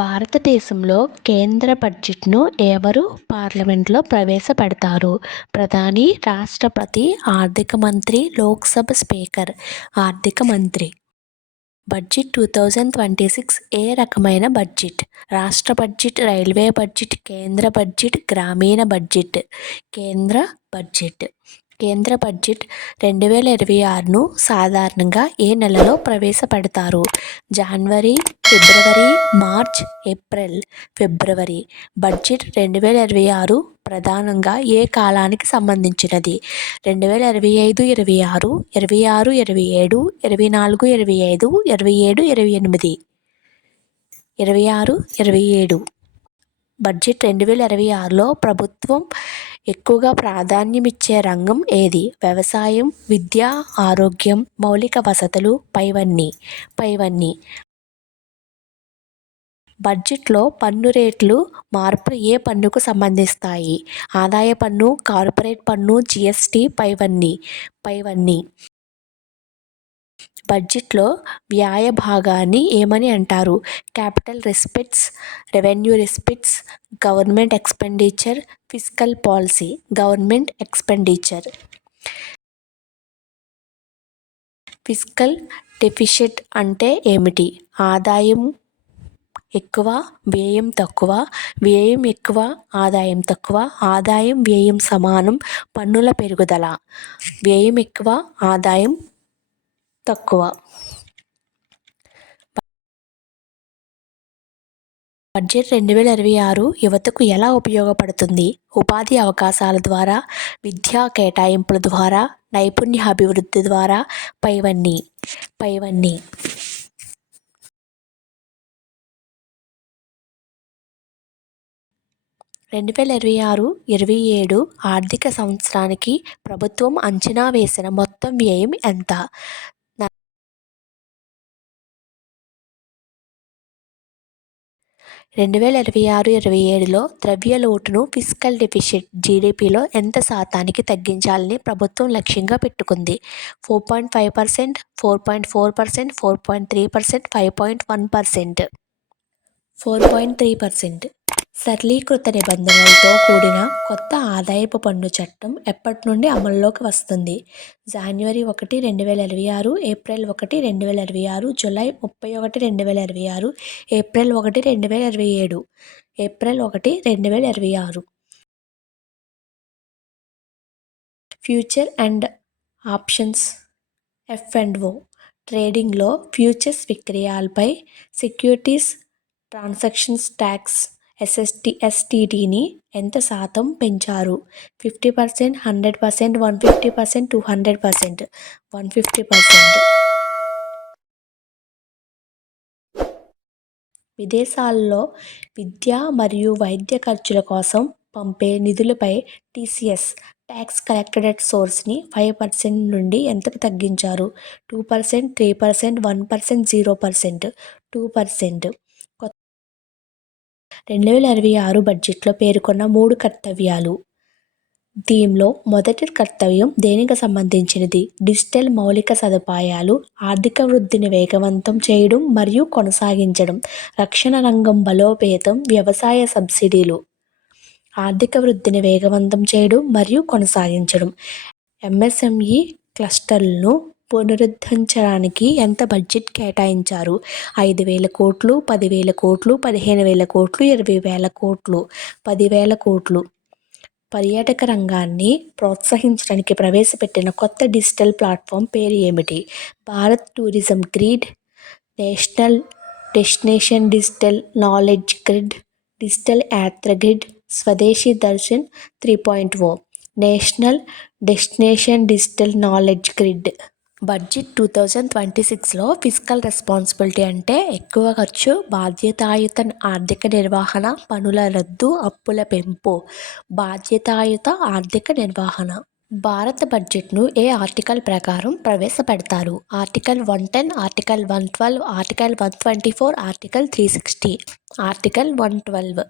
భారతదేశంలో కేంద్ర బడ్జెట్ను ఎవరు పార్లమెంట్లో ప్రవేశపెడతారు? ప్రధాని, రాష్ట్రపతి, ఆర్థిక మంత్రి, లోక్సభ స్పీకర్. ఆర్థిక మంత్రి. బడ్జెట్ 2026 ఏ రకమైన బడ్జెట్? రాష్ట్ర బడ్జెట్, రైల్వే బడ్జెట్, కేంద్ర బడ్జెట్, గ్రామీణ బడ్జెట్. కేంద్ర బడ్జెట్. కేంద్ర బడ్జెట్ 2026ను సాధారణంగా ఏ నెలలో ప్రవేశపెడతారు? జనవరి, ఫిబ్రవరి, మార్చ్, ఏప్రిల్. ఫిబ్రవరి. బడ్జెట్ 2026 ప్రధానంగా ఏ కాలానికి సంబంధించినది? 2025-26, 26-27, 24-25, 27-28. 26-27. బడ్జెట్ 2026లో ప్రభుత్వం ఎక్కువగా ప్రాధాన్యమిచ్చే రంగం ఏది? వ్యవసాయం, విద్య, ఆరోగ్యం, మౌలిక వసతులు, పైవన్నీ. బడ్జెట్లో పన్ను రేట్లు మార్పులు ఏ పన్నుకు సంబంధిస్తాయి? ఆదాయ పన్ను, కార్పొరేట్ పన్ను, జీఎస్టీ, పైవన్నీ. బడ్జెట్లో వ్యయ భాగాన్ని ఏమని అంటారు? Capital receipts, revenue receipts, government expenditure, fiscal policy. Government expenditure. Fiscal deficit అంటే ఏమిటి? ఆదాయం ఎక్కువ, వ్యయం తక్కువ, వ్యయం ఎక్కువ, ఆదాయం తక్కువ, ఆదాయం వ్యయం సమానం, పన్నుల పెరుగుదల. వ్యయం ఎక్కువ, ఆదాయం తక్కువ. బడ్జెట్ 2026 యువతకు ఎలా ఉపయోగపడుతుంది? ఉపాధి అవకాశాల ద్వారా, విద్యా కేటాయింపుల ద్వారా, నైపుణ్య అభివృద్ధి ద్వారా, పైవన్నీ. 2026-27 ఆర్థిక సంవత్సరానికి ప్రభుత్వం అంచనా వేసిన మొత్తం వ్యయం ఎంత? 2026-27లో ద్రవ్యలోటును ఫిస్కల్ డెఫిసిట్ జీడీపీలో ఎంత శాతానికి తగ్గించాలని ప్రభుత్వం లక్ష్యంగా పెట్టుకుంది? 4.5%, 4.4%, 4.3%, 5.1%. 4.3%. సరళీకృత నిబంధనలతో కూడిన కొత్త ఆదాయపు పన్ను చట్టం ఎప్పటి నుండి అమల్లోకి వస్తుంది? జనవరి 1, 2026, April 1, 2026, July 31, 2026, April 1, 2027. April 1, 2026. Future and options F&O ట్రేడింగ్లో ఫ్యూచర్స్ విక్రయాలపై సెక్యూరిటీస్ ట్రాన్సాక్షన్స్ ట్యాక్స్ STTని ఎంత శాతం పెంచారు? 50%, 100%, 150%, 200%. 150%. విదేశాల్లో విద్య మరియు వైద్య ఖర్చుల కోసం పంపే నిధులపై TCS ట్యాక్స్ కలెక్టెడ్ అట్ సోర్స్ని 5% నుండి ఎంతకు తగ్గించారు? 2%, 3%, 1%, 0%. 2%. 2026 బడ్జెట్లో పేర్కొన్న 3 కర్తవ్యాలు. దీనిలో మొదటి కర్తవ్యం దేనికి సంబంధించినది? డిజిటల్ మౌలిక సదుపాయాలు, ఆర్థిక వృద్ధిని వేగవంతం చేయడం మరియు కొనసాగించడం, రక్షణ రంగం బలోపేతం, వ్యవసాయ సబ్సిడీలు. ఆర్థిక వృద్ధిని వేగవంతం చేయడం మరియు కొనసాగించడం. MSME క్లస్టర్లను పునరుద్ధరించడానికి ఎంత బడ్జెట్ కేటాయించారు? 5,000 కోట్లు, 10,000 కోట్లు, 15,000 కోట్లు, 20,000 కోట్లు. 10,000 కోట్లు. పర్యాటక రంగాన్ని ప్రోత్సహించడానికి ప్రవేశపెట్టిన కొత్త డిజిటల్ ప్లాట్ఫామ్ పేరు ఏమిటి? Bharat tourism grid, national destination digital knowledge grid, digital Yatra grid, Swadeshi Darshan 3.0. National destination digital knowledge grid. Budget 2026లో ఫిస్కల్ రెస్పాన్సిబిలిటీ అంటే ఎక్కువ ఖర్చు, బాధ్యతాయుత ఆర్థిక నిర్వహణ, పన్నుల రద్దు, అప్పుల పెంపు. బాధ్యతాయుత ఆర్థిక నిర్వహణ. భారత బడ్జెట్ను ఏ ఆర్టికల్ ప్రకారం ప్రవేశపెడతారు? Article 110, article 112, article 124, article 360. Article 112.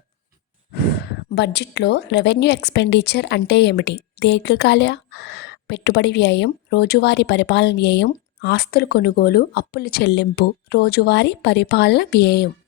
బడ్జెట్లో రెవెన్యూ ఎక్స్పెండిచర్ అంటే ఏమిటి? దీర్ఘకాల పెట్టుబడి వ్యయం, రోజువారీ పరిపాలన వ్యయం, ఆస్తుల కొనుగోలు, అప్పుల చెల్లింపు. రోజువారీ పరిపాలన వ్యయం.